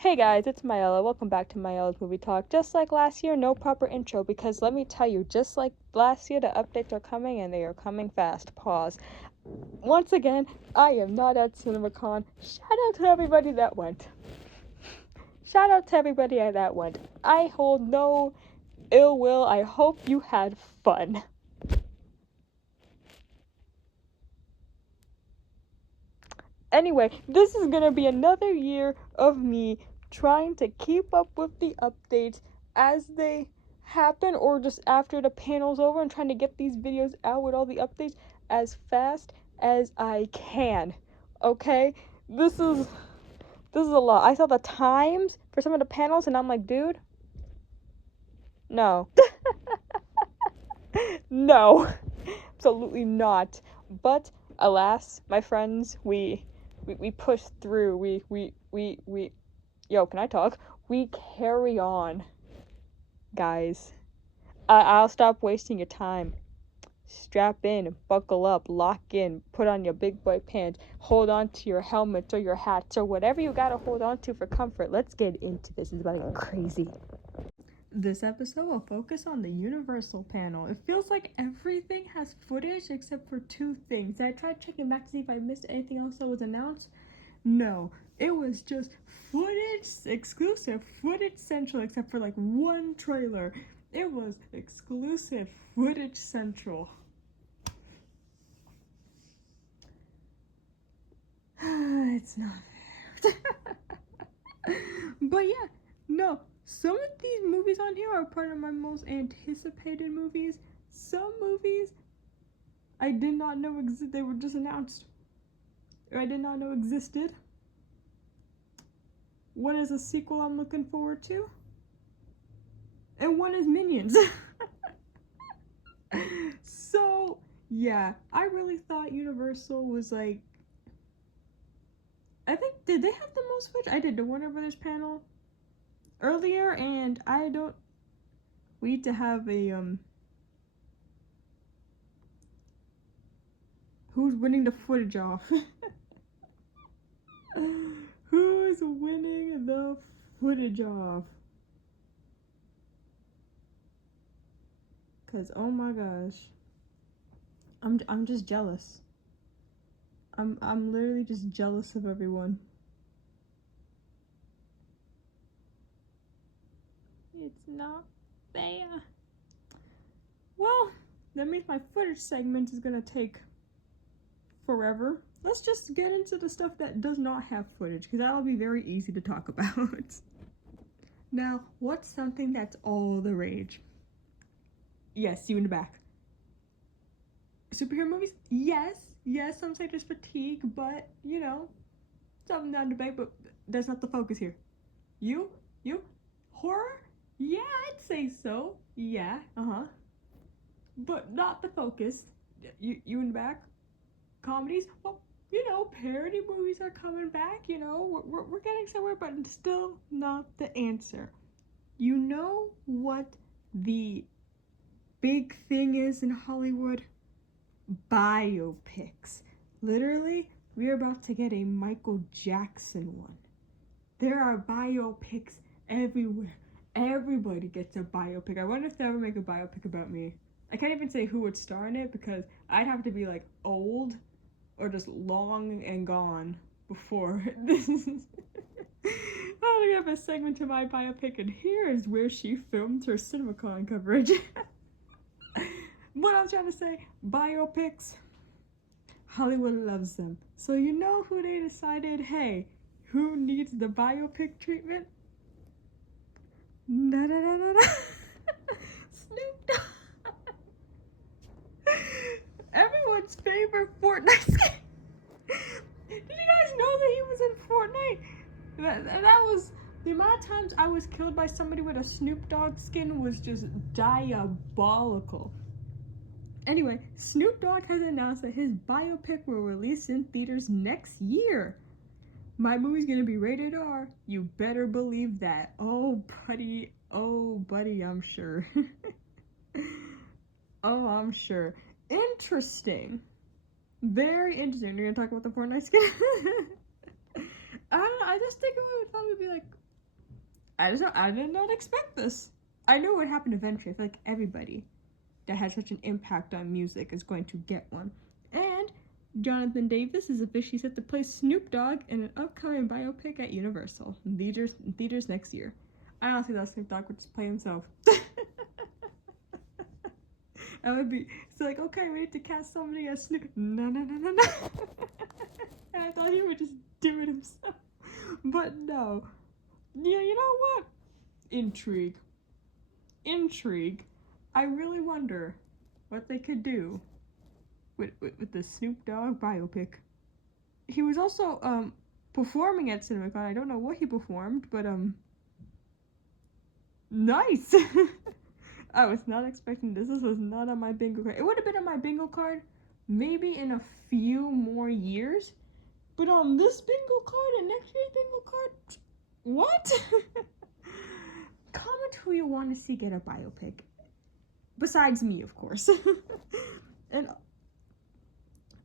Hey guys, it's Myella. Welcome back to Myella's Movie Talk. Just like last year, no proper intro because let me tell you, just like last year, the updates are coming and they are coming fast. Pause. Once again, I am not at CinemaCon. Shout out to everybody that went. Shout out to everybody that went. I hold no ill will. I hope you had fun. Anyway, this is gonna be another year of me trying to keep up with the updates as they happen or just after the panel's over and trying to get these videos out with all the updates as fast as I can. Okay? This is a lot. I saw the times for some of the panels and I'm like, dude, no. No. Absolutely not. But alas, my friends, we pushed through. We yo, can I talk? We carry on, guys. I'll stop wasting your time. Strap in, buckle up, lock in, put on your big boy pants, hold on to your helmets or your hats or whatever you gotta hold on to for comfort. Let's get into this. It's about to get crazy. This episode will focus on the Universal panel. It feels like everything has footage except for two things. I tried checking back to see if I missed anything else that was announced. No, it was just footage, exclusive footage central, except for like one trailer. It was exclusive footage central. It's not fair. But yeah, no, some of these movies on here are part of my most anticipated movies. Some movies I did not know existed. They were just announced. Or I did not know existed. One is a sequel I'm looking forward to. And one is Minions. So, yeah, I really thought Universal was like... I think, did they have the most footage? I did, the Warner Brothers panel earlier, and I don't... We need to have a, who's winning the footage off? Who's winning the footage off? Cause oh my gosh, I'm just jealous. I'm literally just jealous of everyone. It's not fair. Well, that means my footage segment is gonna take forever. Let's just get into the stuff that does not have footage, because that'll be very easy to talk about. Now, what's something that's all the rage? Yes, you in the back. Superhero movies? Yes, some say there's fatigue, but, you know, something down the back, but that's not the focus here. You? Horror? Yeah, I'd say so. Yeah, but not the focus. You in the back? Comedies? Well, you know, parody movies are coming back, you know, we're getting somewhere, but still not the answer. You know what the big thing is in Hollywood? Biopics. Literally, we're about to get a Michael Jackson one. There are biopics everywhere. Everybody gets a biopic. I wonder if they ever make a biopic about me. I can't even say who would star in it because I'd have to be like old or just long and gone before this is... I'm gonna have a segment to my biopic, and here is where she filmed her CinemaCon coverage. What I'm trying to say, biopics, Hollywood loves them. So you know who they decided, hey, who needs the biopic treatment? Snoop Dogg. Everyone's favorite Fortnite skin. Did you guys know that he was in Fortnite? That was... The amount of times I was killed by somebody with a Snoop Dogg skin was just diabolical. Anyway, Snoop Dogg has announced that his biopic will release in theaters next year. My movie's gonna be rated R. You better believe that. Oh, buddy, I'm sure. Oh, I'm sure. Interesting. Very interesting. You're gonna talk about the Fortnite skin? I don't know, I just think it would probably be like I did not expect this. I knew it would happen eventually. I feel like everybody that has such an impact on music is going to get one. And Jonathan Davis is officially set to play Snoop Dogg in an upcoming biopic at Universal in theaters next year. I honestly thought Snoop Dogg would just play himself. That would be, it's like, okay, we need to cast somebody as Snoop. No. And I thought he would just do it himself. But no. Yeah, you know what? Intrigue. I really wonder what they could do with the Snoop Dogg biopic. He was also performing at CinemaCon. I don't know what he performed, but nice. I was not expecting this. This was not on my bingo card. It would have been on my bingo card maybe in a few more years, but on this bingo card and next year's bingo card, what? Comment who you want to see get a biopic. Besides me, of course. And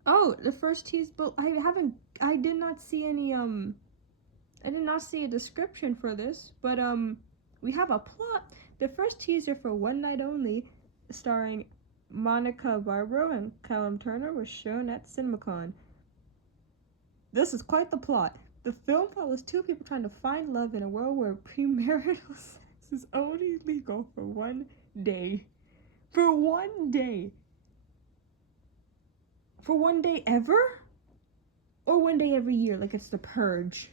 oh, the first tease, but I did not see any I did not see a description for this, but we have a plot. The first teaser for One Night Only, starring Monica Barbaro and Callum Turner, was shown at CinemaCon. This is quite the plot. The film follows two people trying to find love in a world where premarital sex is only legal for one day. For one day. For one day ever? Or one day every year, like it's the purge?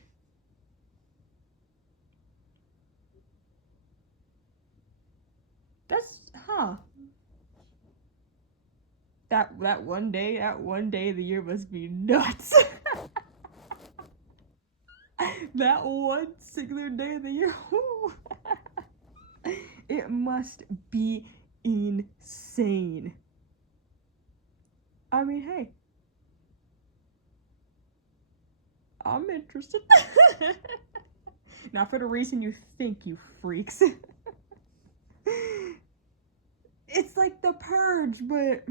That's, That one day of the year must be nuts. That one singular day of the year, it must be insane. I mean, hey, I'm interested. Not for the reason you think, you freaks. It's like the purge, but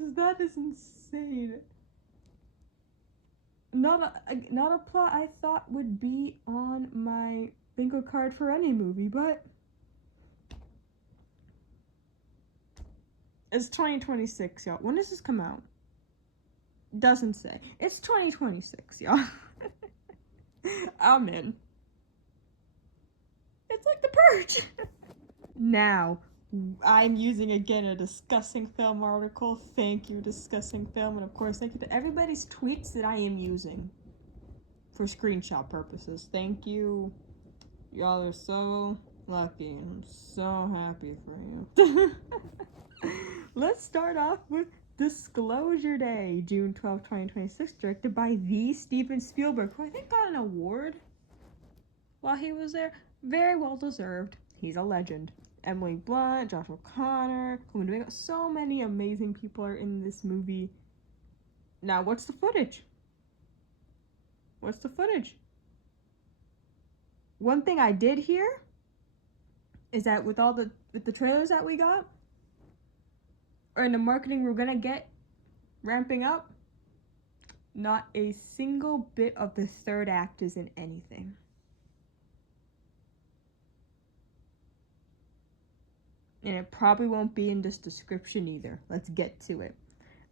that is insane. Not a plot I thought would be on my bingo card for any movie, but it's 2026, y'all. When does this come out? Doesn't say. It's 2026, y'all. I'm in. It's like the purge. Now, I'm using again a discussing film article. Thank you, discussing film, and of course, thank you to everybody's tweets that I am using for screenshot purposes. Thank you. Y'all are so lucky. I'm so happy for you. Let's start off with Disclosure Day, June 12, 2026, directed by the Steven Spielberg, who I think got an award while he was there. Very well deserved. He's a legend. Emily Blunt, Josh O'Connor, Colman Domingo. So many amazing people are in this movie. Now, what's the footage? One thing I did hear is that with the trailers that we got, or in the marketing we're gonna get ramping up, not a single bit of the third act is in anything. And it probably won't be in this description either. Let's get to it.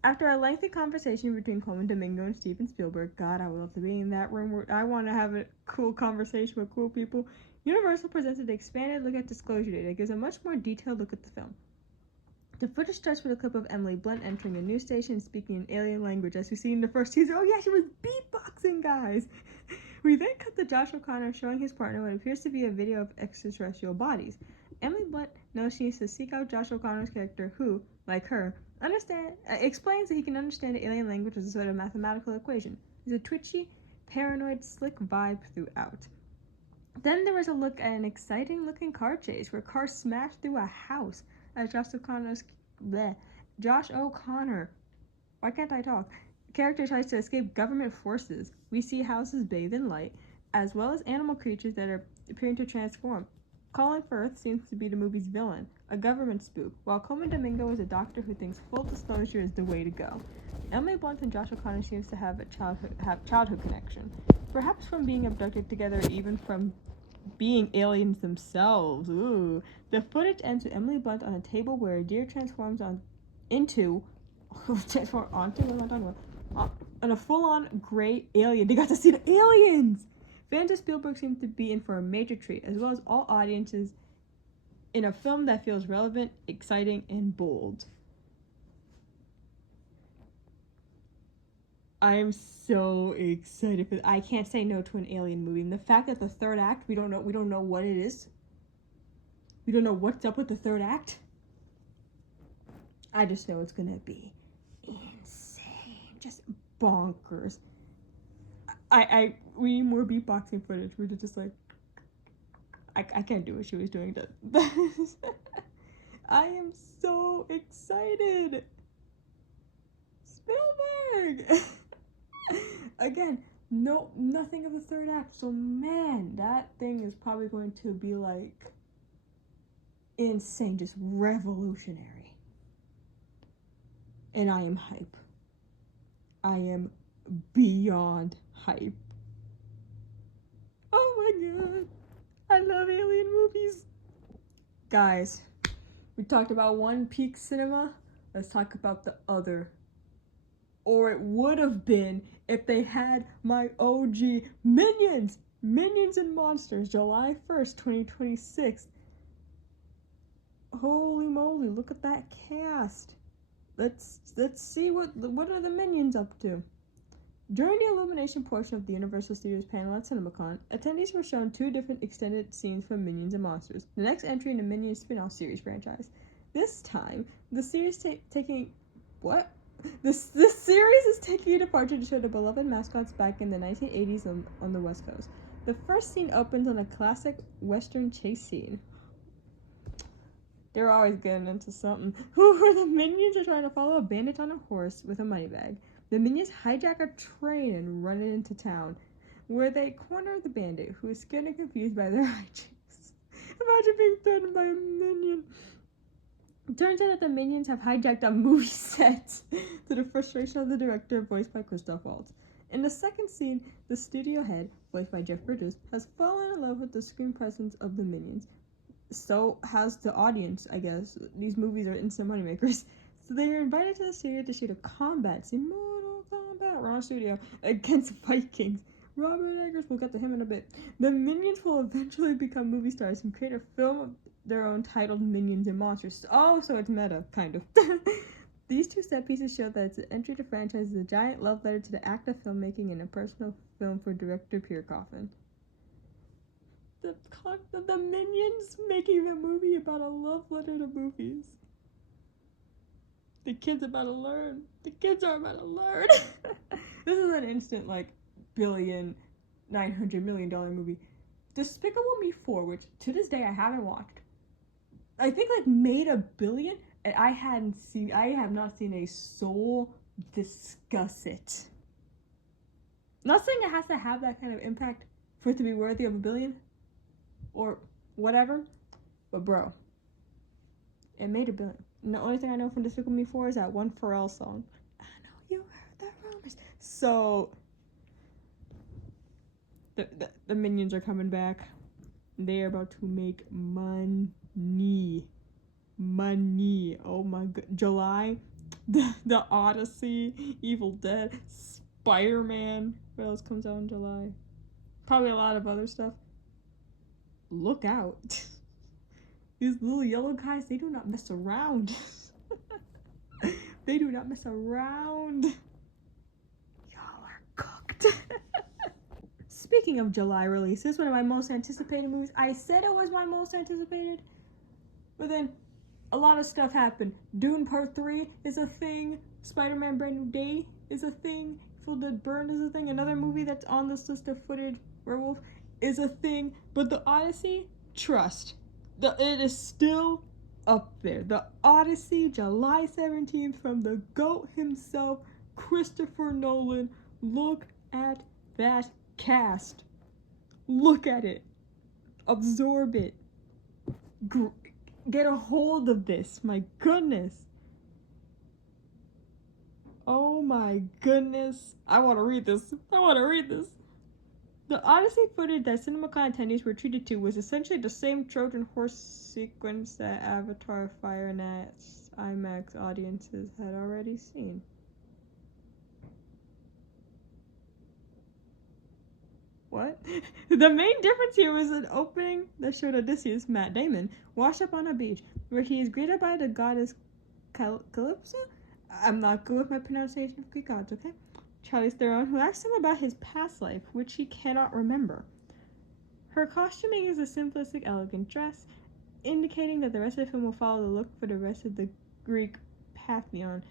After a lengthy conversation between Colman Domingo and Steven Spielberg, God, I would love to be in that room. I want to have a cool conversation with cool people. Universal presented an expanded look at Disclosure Day that gives a much more detailed look at the film. The footage starts with a clip of Emily Blunt entering a news station and speaking an alien language, as we see in the first teaser. Oh yeah, she was beatboxing, guys! We then cut to Josh O'Connor showing his partner what appears to be a video of extraterrestrial bodies. Emily Blunt knows she needs to seek out Josh O'Connor's character, who, like her, explains that he can understand the alien language as a sort of mathematical equation. There's a twitchy, paranoid, slick vibe throughout. Then there was a look at an exciting-looking car chase where cars smashed through a house as Josh O'Connor, why can't I talk? Character tries to escape government forces. We see houses bathed in light, as well as animal creatures that are appearing to transform. Colin Firth seems to be the movie's villain, a government spook, while Colman Domingo is a doctor who thinks full disclosure is the way to go. Emily Blunt and Josh O'Connor seems to have a childhood connection, perhaps from being abducted together, even from being aliens themselves. Ooh. The footage ends with Emily Blunt on a table where a deer transforms onto what am I talking about? On a full-on gray alien. They got to see the aliens. Fans of Spielberg seem to be in for a major treat, as well as all audiences, in a film that feels relevant, exciting, and bold. I'm so excited for I can't say no to an alien movie. And the fact that the third act, we don't know what it is. We don't know what's up with the third act. I just know it's gonna be insane. Just bonkers. We need more beatboxing footage. We're just like I can't do what she was doing. I am so excited. Spielberg. Again, nothing of the third act. So man, that thing is probably going to be like insane, just revolutionary. And I am hype. I am beyond hype. Oh my god. I love alien movies. Guys, we talked about one peak cinema. Let's talk about the other. Or it would have been if they had my OG Minions! Minions and Monsters, July 1st, 2026. Holy moly, look at that cast. Let's see what are the Minions up to. During the illumination portion of the Universal Studios panel at CinemaCon, attendees were shown 2 different extended scenes from Minions and Monsters, the next entry in the Minions spin-off series franchise. This time, the series taking... What? This series is taking a departure to show the beloved mascots back in the 1980s on the West Coast. The first scene opens on a classic Western chase scene. They're always getting into something. Where the Minions are trying to follow a bandit on a horse with a money bag. The Minions hijack a train and run it into town, where they corner the bandit, who is scared and confused by their hijinks. Imagine being threatened by a Minion. It turns out that the Minions have hijacked a movie set, to the frustration of the director, voiced by Christoph Waltz. In the second scene, the studio head, voiced by Jeff Bridges, has fallen in love with the screen presence of the Minions. So has the audience, I guess. These movies are instant moneymakers. So they are invited to the studio to shoot a combat scene, Mortal Kombat, Raw Studio, against Vikings. Robert Eggers, we'll get to him in a bit. The Minions will eventually become movie stars and create a film of their own titled Minions and Monsters. Oh, so it's meta, kind of. These 2 set pieces show that its entry to franchise is a giant love letter to the act of filmmaking and a personal film for director Pierre Coffin. The Minions making a movie about a love letter to movies. The kids about to learn. The kids are about to learn. This is an instant, like, $1.9 billion movie. Despicable Me 4, which to this day I haven't watched. I think, like, made $1 billion, and I have not seen a soul discuss it. Not saying it has to have that kind of impact for it to be worthy of $1 billion. Or whatever. But bro, it made $1 billion. And the only thing I know from Despicable Me 4 is that one Pharrell song. I know you heard that rumors. So the Minions are coming back. They are about to make money. Oh my god. July. The Odyssey. Evil Dead. Spider-Man. What else comes out in July? Probably a lot of other stuff. Look out. These little yellow guys, they do not mess around. They do not mess around. Y'all are cooked. Speaking of July releases, one of my most anticipated movies. I said it was my most anticipated, but then a lot of stuff happened. Dune Part 3 is a thing. Spider-Man Brand New Day is a thing. Full Dead Burn is a thing. Another movie that's on this list of footage, Werewolf, is a thing. But The Odyssey, trust. It is still up there. The Odyssey, July 17th, from the GOAT himself, Christopher Nolan. Look at that cast. Look at it. Absorb it. Get a hold of this. My goodness. Oh my goodness. I want to read this. The Odyssey footage that CinemaCon attendees were treated to was essentially the same Trojan horse sequence that Avatar Fire and Ice IMAX audiences had already seen. What? The main difference here was an opening that showed Odysseus, Matt Damon, washed up on a beach, where he is greeted by the goddess Calypso? I'm not good with my pronunciation of Greek gods, okay? Charlize Theron, who asks him about his past life, which he cannot remember. Her costuming is a simplistic, elegant dress, indicating that the rest of the film will follow the look for the rest of the Greek pantheon.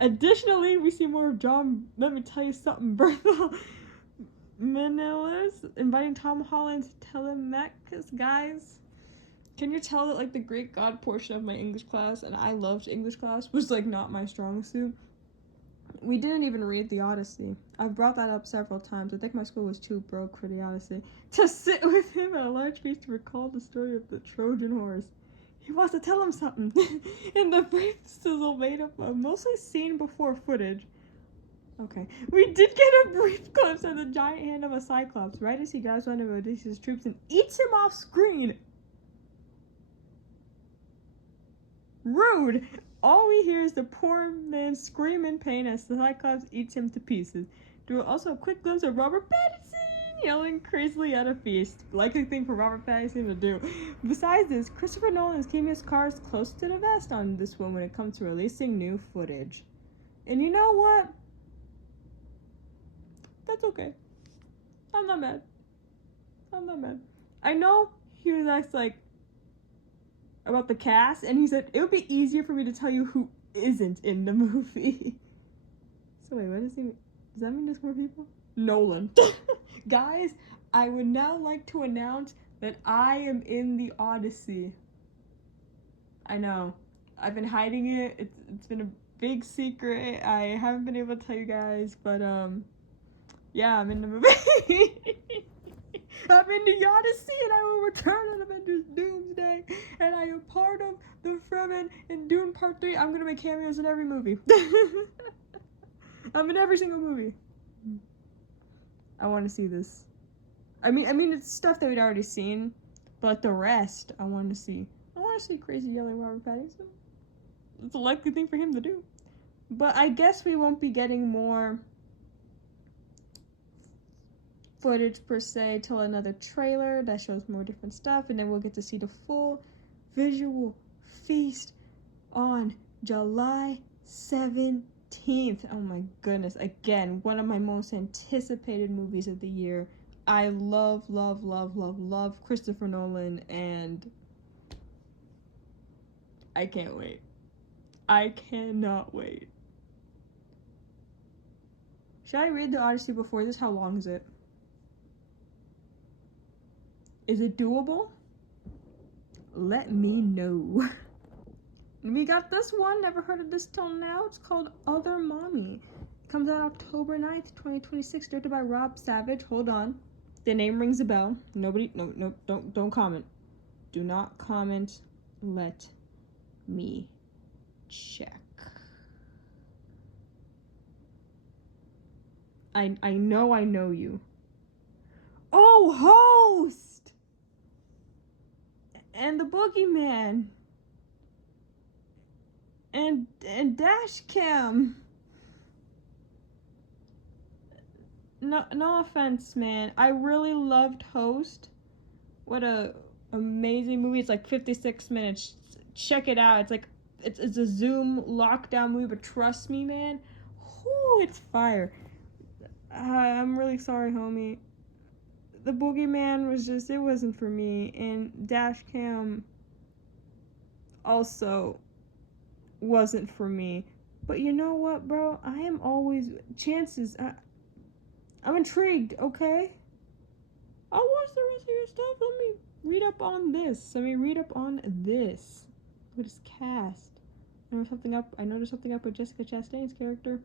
Additionally, we see more of John, let me tell you something, Berthel Menelaus inviting Tom Holland to Telemachus. Guys, can you tell that, like, the Greek god portion of my English class, and I loved English class, was, like, not my strong suit? We didn't even read the Odyssey. I've brought that up several times. I think my school was too broke for the Odyssey. To sit with him at a large feast to recall the story of the Trojan horse. He wants to tell him something. In the brief sizzle made up of mostly seen before footage. Okay. We did get a brief glimpse of the giant hand of a Cyclops right as he grabs one of Odysseus' troops and eats him off screen. Rude! All we hear is the poor man scream in pain as the Cyclops eats him to pieces. There were also a quick glimpse of Robert Pattinson yelling crazily at a feast. Likely thing for Robert Pattinson to do. Besides this, Christopher Nolan is keeping his cards close to the vest on this one when it comes to releasing new footage. And you know what? That's okay. I'm not mad. I know he was asked, like, about the cast, and he said it would be easier for me to tell you who isn't in the movie. So wait, what does he mean? Does that mean there's more people? Nolan. Guys, I would now like to announce that I am in the Odyssey. I know. I've been hiding it. It's been a big secret. I haven't been able to tell you guys, but yeah, I'm in the movie. I'm in the Odyssey, and I will return on Avengers Doomsday, and I am part of the Fremen in Dune Part 3. I'm gonna make cameos in every movie. I'm in every single movie. I want to see this. I mean, it's stuff that we'd already seen, but like the rest, I want to see. I want to see crazy yelling Robert Pattinson. It's a likely thing for him to do. But I guess we won't be getting more footage per se till another trailer that shows more different stuff, and then we'll get to see the full visual feast on July 17th. Oh my goodness, again, one of my most anticipated movies of the year. I love Christopher Nolan, and I can't wait. I cannot wait. Should I read the Odyssey before this? How long is it? Is it doable? Let me know. We got this one. Never heard of this till now. It's called Other Mommy. It comes out October 9th, 2026. Directed by Rob Savage. Hold on. The name rings a bell. Nobody, no, don't comment. Do not comment. Let me check. I know you. Oh, host! And the boogeyman. And dash cam. No offense, man. I really loved Host. What a amazing movie. It's like 56 minutes. Check it out. It's like it's a Zoom lockdown movie, but trust me, man. Whoo, it's fire. I'm really sorry, homie. The boogeyman was just, it wasn't for me. And dash cam also wasn't for me. But you know what, bro? I am always chances. I'm intrigued, okay? I'll watch the rest of your stuff. Let me read up on this. What is cast? I noticed something up with Jessica Chastain's character.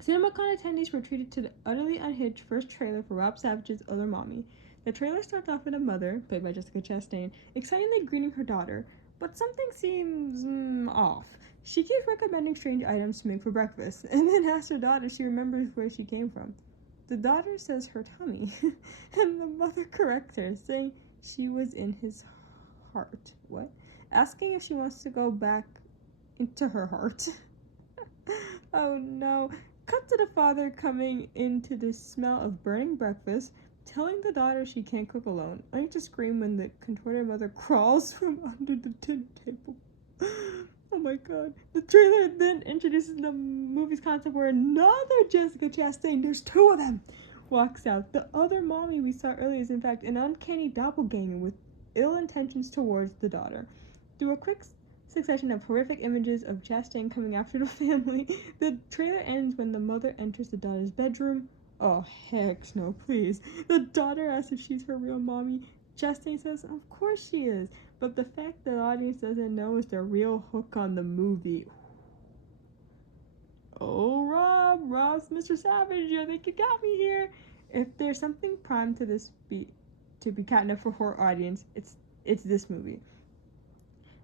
CinemaCon attendees were treated to the utterly unhinged first trailer for Rob Savage's Other Mommy. The trailer starts off with a mother, played by Jessica Chastain, excitedly greeting her daughter, but something seems off. She keeps recommending strange items to make for breakfast, and then asks her daughter if she remembers where she came from. The daughter says her tummy, and the mother corrects her, saying she was in his heart. What? Asking if she wants to go back into her heart. Oh no. Cut to the father coming into the smell of burning breakfast, telling the daughter she can't cook alone, only to scream when the contorted mother crawls from under the tin table. Oh my god. The trailer then introduces the movie's concept where another Jessica Chastain, there's two of them, walks out. The other mommy we saw earlier is in fact an uncanny doppelganger with ill intentions towards the daughter. Through a quick succession of horrific images of Chastain coming after the family, the trailer ends when the mother enters the daughter's bedroom. Oh, heck no, please. The daughter asks if she's her real mommy. Chastain says, of course she is. But the fact the audience doesn't know is the real hook on the movie. Oh, Rob's Mr. Savage, I think you got me here. If there's something primed to be catnip for horror audience, it's this movie.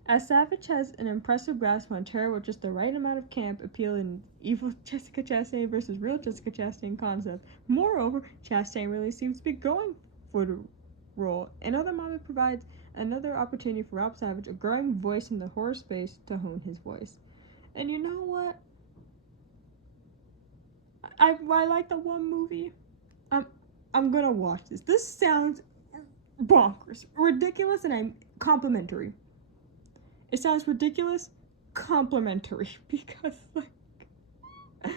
As Savage has an impressive grasp on terror with just the right amount of camp appeal in evil Jessica Chastain versus real Jessica Chastain concept. Moreover, Chastain really seems to be going for the role. Another moment provides another opportunity for Rob Savage, a growing voice in the horror space, to hone his voice. And you know what? I like the one movie. I'm gonna watch this. This sounds bonkers, ridiculous, and I'm complimentary. It sounds ridiculous, complimentary, because, like, what?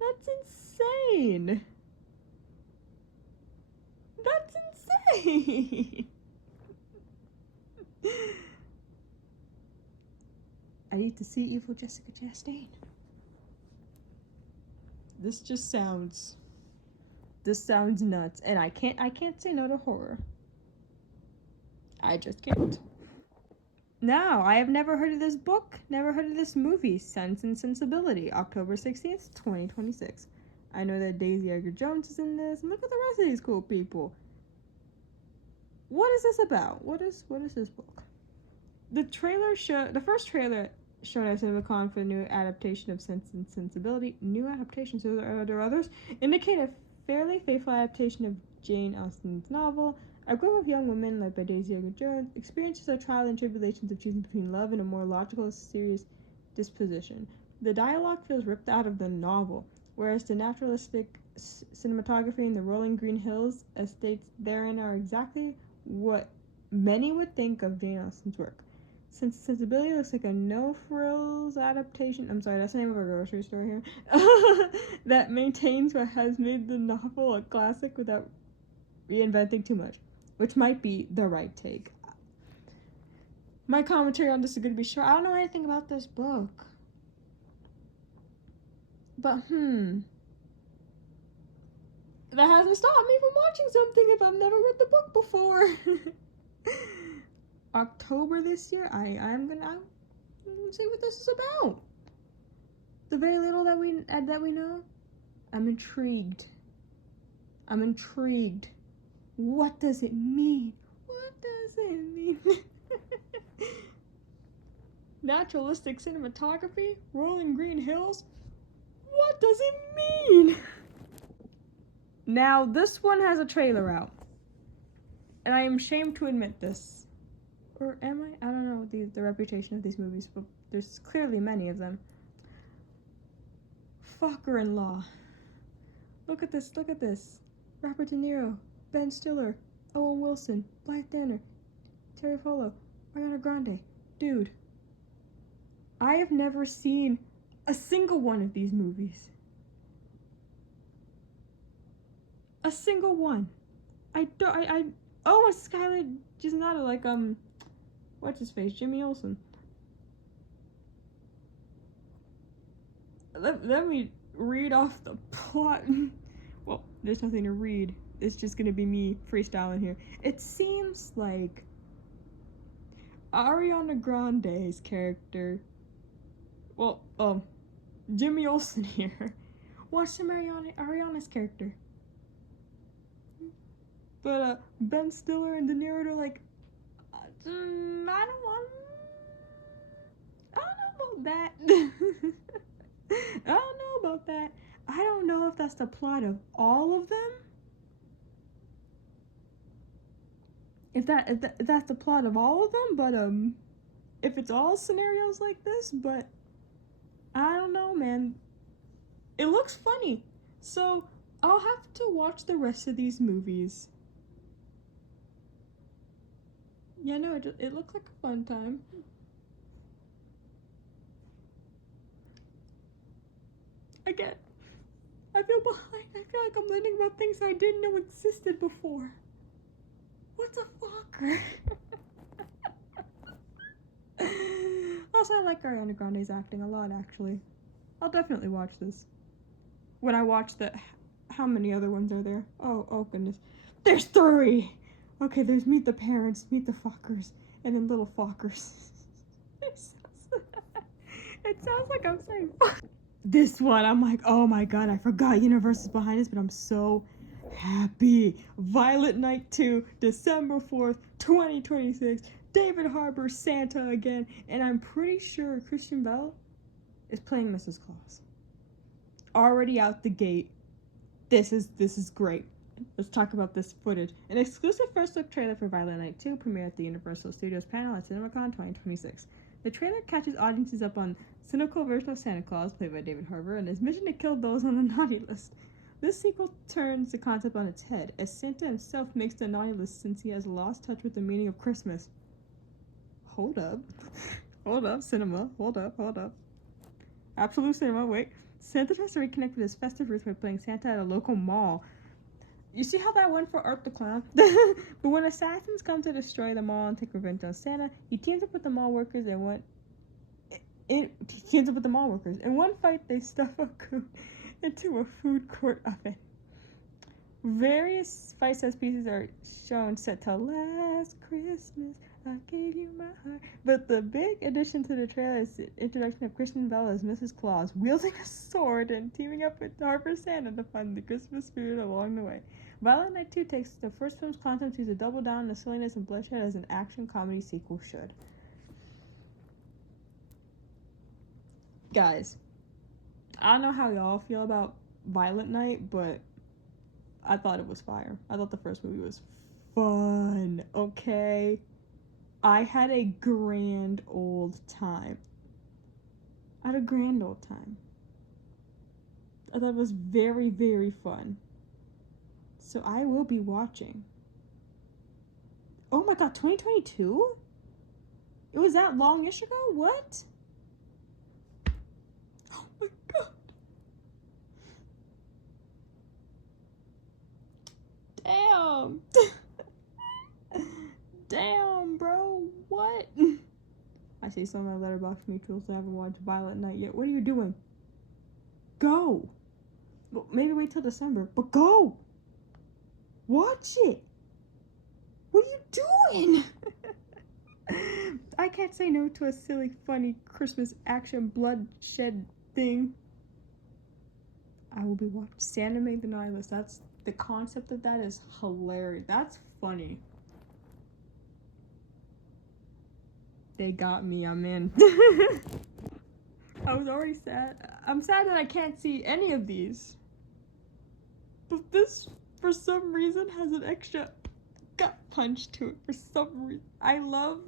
That's insane. That's insane. I need to see evil Jessica Chastain. This sounds nuts, and I can't say no to horror. I just can't. Now, I have never heard of this book, never heard of this movie, Sense and Sensibility, October 16th, 2026. I know that Daisy Edgar-Jones is in this, and look at the rest of these cool people. What is this about? What is this book? The first trailer showed at CinemaCon for the new adaptation of Sense and Sensibility. New adaptations, so are there others? Indicate a fairly faithful adaptation of Jane Austen's novel. A group of young women, led by Daisy Edgar-Jones, experiences the trial and tribulations of choosing between love and a more logical, serious disposition. The dialogue feels ripped out of the novel, whereas the naturalistic cinematography and the rolling green hills estates therein are exactly what many would think of Jane Austen's work. Since Sensibility looks like a no-frills adaptation, I'm sorry, that's the name of a grocery store here, that maintains what has made the novel a classic without reinventing too much, which might be the right take. My commentary on this is going to be short. I don't know anything about this book. But, that hasn't stopped me from watching something if I've never read the book before. October this year, I'm gonna see what this is about. The very little that we know, I'm intrigued. What does it mean? Naturalistic cinematography, rolling green hills. What does it mean? Now, this one has a trailer out, and I am ashamed to admit this. Or am I? I don't know the reputation of these movies, but there's clearly many of them. Fucker-in-Law. Look at this. Robert De Niro, Ben Stiller, Owen Wilson, Blythe Danner, Terry Polo, Ariana Grande. Dude, I have never seen a single one of these movies. A single one. Oh, and Skylar Gisnado, like, what's his face? Jimmy Olsen. Let me read off the plot. Well, there's nothing to read. It's just gonna be me freestyling here. It seems like Ariana Grande's character, Jimmy Olsen here, watched some Ariana's character. But Ben Stiller and De Niro are like, I don't know about that. I don't know about that. I don't know if that's the plot of all of them. If that's the plot of all of them, but if it's all scenarios like this, but I don't know, man. It looks funny, so I'll have to watch the rest of these movies. Yeah, no, it looks like a fun time. Again, I feel behind. I feel like I'm learning about things I didn't know existed before. What the fuck? Also, I like Ariana Grande's acting a lot, actually. I'll definitely watch this. When I watch how many other ones are there? Oh goodness. There's 3! Okay, there's Meet the Parents, Meet the Fockers, and then Little Fockers. It sounds like I'm saying fuck. This one, I'm like, oh my god, I forgot Universal's behind us, but I'm so happy. Violet Night 2, December 4th, 2026. David Harbour, Santa again, and I'm pretty sure Christian Bale is playing Mrs. Claus. Already out the gate. This is great. Let's talk about this footage. An exclusive first look trailer for Violet Night 2 premiered at the Universal Studios panel at CinemaCon 2026. The trailer catches audiences up on cynical version of Santa Claus, played by David Harbour, and his mission to kill those on the naughty list. This sequel turns the concept on its head, as Santa himself makes the naughty list since he has lost touch with the meaning of Christmas. Hold up. Hold up, cinema. Hold up. Absolute cinema, wait. Santa tries to reconnect with his festive roots by playing Santa at a local mall. You see how that went for Art the Clown? But when assassins come to destroy the mall and take revenge on Santa, he teams up with the mall workers and in one fight, they stuff a coup into a food court oven. Various fight-size pieces are shown set to Last Christmas, I gave you my heart. But the big addition to the trailer is the introduction of Kristen Bell as Mrs. Claus, wielding a sword and teaming up with Harper Santa to find the Christmas spirit along the way. Violet Night 2 takes the first film's content to double down on the silliness and bloodshed as an action comedy sequel should. Guys, I don't know how y'all feel about Violet Night, but I thought it was fire. I thought the first movie was fun, okay? I had a grand old time. I thought it was very, very fun. So I will be watching. Oh my god, 2022? It was that long-ish ago? What? Oh my god. Damn. Damn, bro. What? I see some of my Letterboxd mutuals that haven't watched Violet Night yet. What are you doing? Go. Well, maybe wait till December, but go. Watch it. What are you doing? I can't say no to a silly, funny Christmas action bloodshed thing. I will be watching Santa Made the Naughty List. That's the concept of that is hilarious. That's funny. They got me. I'm in. I was already sad. I'm sad that I can't see any of these. But this, for some reason, has an extra gut punch to it. For some reason. I love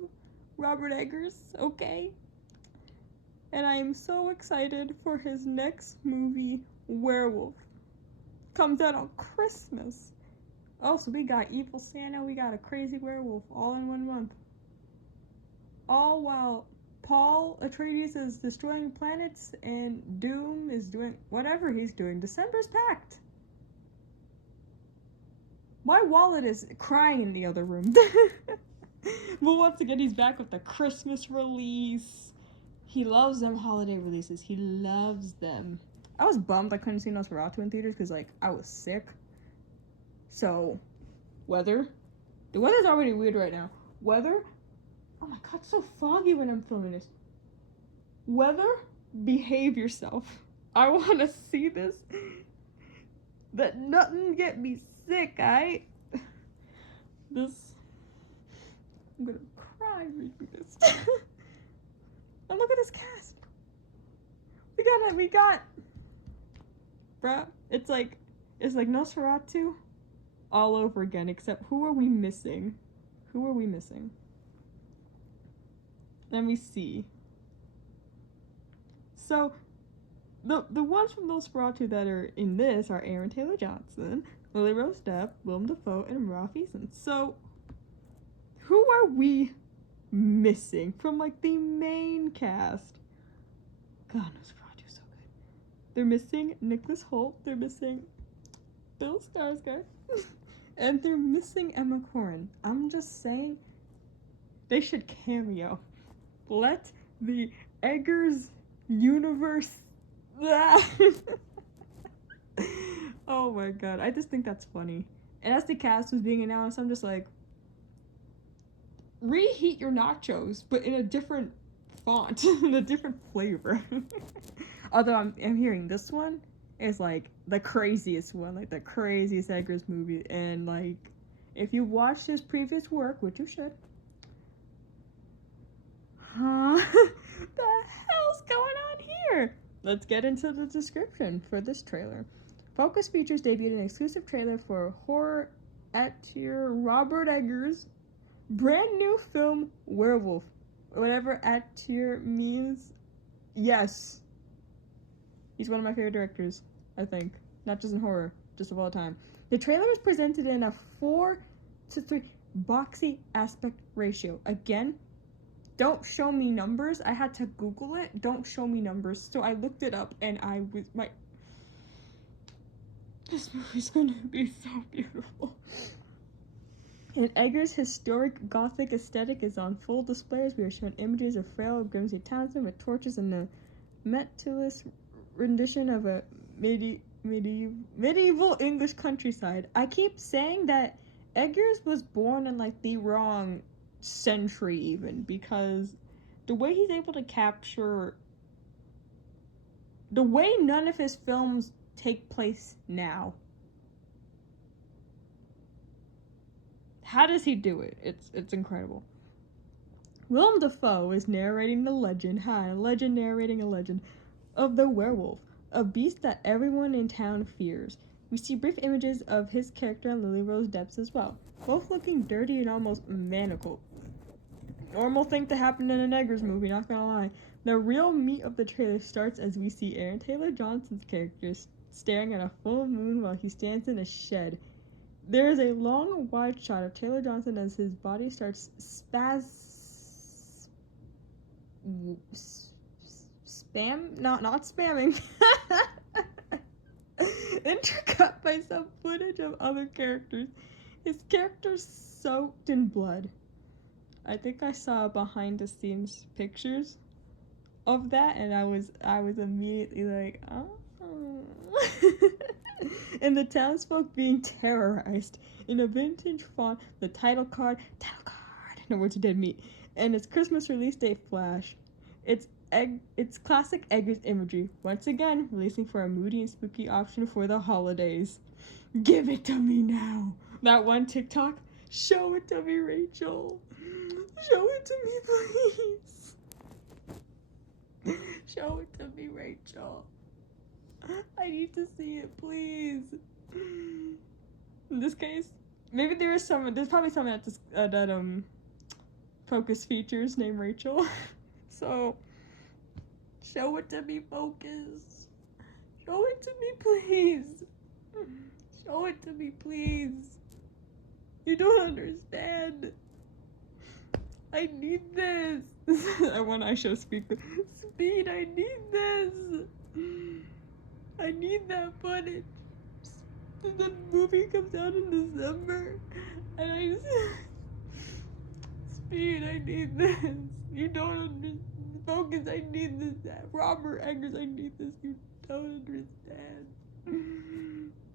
Robert Eggers, okay? And I am so excited for his next movie, Werewolf. Comes out on Christmas. Also, we got Evil Santa, we got a crazy werewolf, all in 1 month. All while Paul Atreides is destroying planets and Doom is doing whatever he's doing. December's packed. My wallet is crying in the other room. But once again, he's back with the Christmas release. He loves them holiday releases. He loves them. I was bummed I couldn't see Nosferatu in theaters because, like, I was sick. So, weather. The weather's already weird right now. Weather. Oh my god, it's so foggy when I'm filming this. Weather, behave yourself. I want to see this. But nothing get me sick, aight? I'm gonna cry reading this. And look at this cast. We got, bruh, it's like Nosferatu all over again, except who are we missing? Let me see. So, the ones from Nosferatu that are in this are Aaron Taylor Johnson, Lily Rose Depp, Willem Dafoe, and Ralph Eason. So, who are we missing from, like, the main cast? God, Nosferatu is so good. They're missing Nicholas Hoult, they're missing Bill Skarsgård, and they're missing Emma Corrin. I'm just saying, they should cameo. Let the Eggers universe. Oh my god, I just think that's funny. And as the cast was being announced, I'm just like, reheat your nachos, but in a different font, in a different flavor. Although I'm hearing this one is like the craziest one, like the craziest Eggers movie. And like, if you watched his previous work, which you should, the hell's going on here? Let's get into the description for this trailer. Focus Features debuted an exclusive trailer for horror actor Robert Eggers' brand new film Werewolf. Whatever actor means. Yes. He's one of my favorite directors, I think. Not just in horror, just of all time. The trailer was presented in a 4:3 boxy aspect ratio. Again, don't show me numbers. I had to Google it. Don't show me numbers. So I looked it up and this movie's gonna be so beautiful. And Eggers' historic gothic aesthetic is on full display as we are shown images of frail Grimsby Townsend with torches and a meticulous rendition of a medieval English countryside. I keep saying that Eggers was born in like the wrong century even, because the way he's able to capture, the way none of his films take place now. How does he do it? It's incredible. Willem Dafoe is narrating the legend, narrating a legend of the werewolf, a beast that everyone in town fears. We see brief images of his character and Lily Rose Depp's as well, both looking dirty and almost maniacal. Normal thing to happen in an Eggers movie, not gonna lie. The real meat of the trailer starts as we see Aaron Taylor Johnson's character staring at a full moon while he stands in a shed. There is a long, wide shot of Taylor Johnson as his body starts not spamming. Intercut by some footage of other characters. His character's soaked in blood. I think I saw behind the scenes pictures of that, and I was immediately like, oh. And the townsfolk being terrorized. In a vintage font, the title card, no words of dead meat, and its Christmas release date flash. It's classic Eggers imagery, once again releasing for a moody and spooky option for the holidays. Give it to me now. That one TikTok, show it to me, Rachel. Show it to me, please. Show it to me, Rachel. I need to see it, please. In this case, maybe there's probably someone that Focus Features named Rachel. So, show it to me, Focus. Show it to me, please. Show it to me, please. You don't understand. I need this. When I show Speed, I need this. I need that footage. The movie comes out in December, and I just... Speed, I need this. You don't understand. Focus, I need this. Robert Eggers, I need this. You don't understand.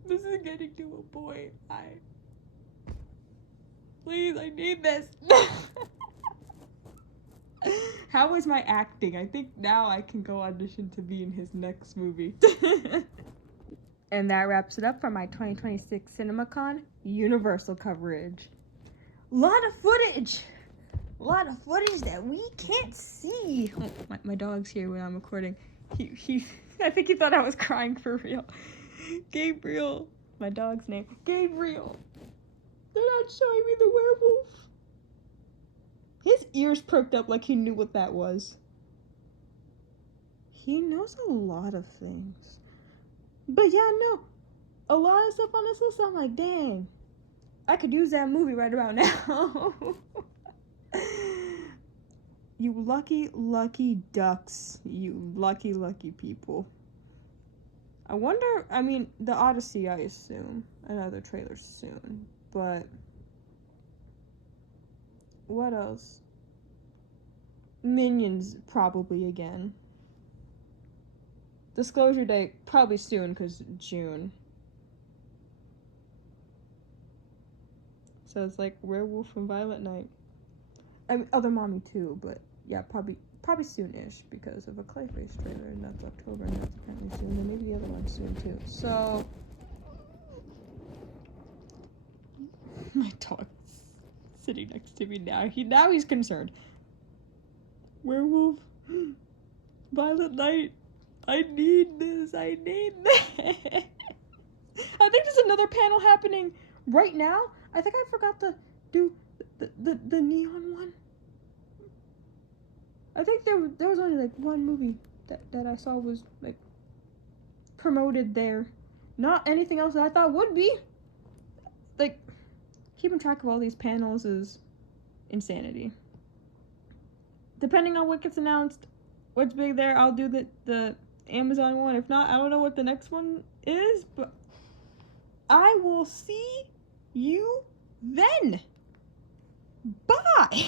This is getting to a point. Please, I need this. How is my acting? I think now I can go audition to be in his next movie. And that wraps it up for my 2026 CinemaCon Universal coverage. lot of footage. A lot of footage that we can't see. Oh, my dog's here when I'm recording. He I think he thought I was crying for real. Gabriel, my dog's name. Gabriel. They're not showing me the werewolf. His ears perked up like he knew what that was. He knows a lot of things. But yeah, no. A lot of stuff on this list, I'm like, dang. I could use that movie right about now. You lucky, lucky ducks. You lucky, lucky people. I wonder, I mean, the Odyssey, I assume. Another trailer soon. But what else? Minions, probably again. Disclosure date, probably soon, because June. So it's like Werewolf and Violet Night. I mean, Other Mommy too, but yeah, probably soon-ish because of a Clayface trailer, and that's October, and that's apparently soon, and maybe the other one's soon too. So my dog's sitting next to me now. He's concerned. Werewolf, Violet Night. I need this. I think there's another panel happening right now. I think I forgot to do the neon one. I think there was only like one movie that I saw was like promoted there. Not anything else that I thought would be. Like, keeping track of all these panels is insanity. Depending on what gets announced, what's big there, I'll do the Amazon one. If not, I don't know what the next one is, but I will see you then. Bye.